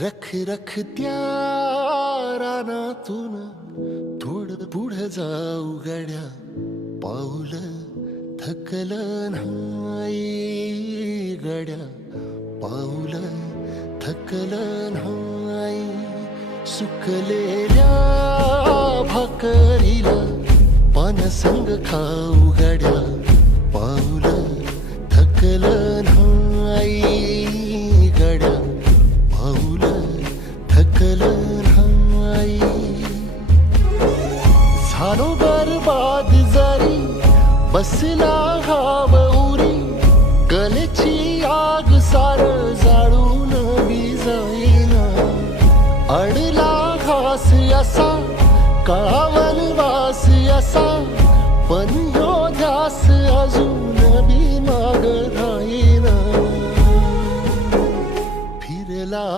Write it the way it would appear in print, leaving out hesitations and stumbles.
रख रख त्या रानातून थोडं पुढं जाऊ गड्या, पाऊल थकलं नाही गड्या, पाऊल थकलं नाही. सुकलेल्या भाकरीला पानसंग खाऊ गड्या, पाऊल थकलं नाही गड्या, पाऊल थकलं नाही. झालो बरबाद जरी बसला घाव उरी, कलेची आग सार जाळून विजाईना. अडला घास असा काळावन वास असा, पण ह्यो ध्यास अजून बी माग राहीना.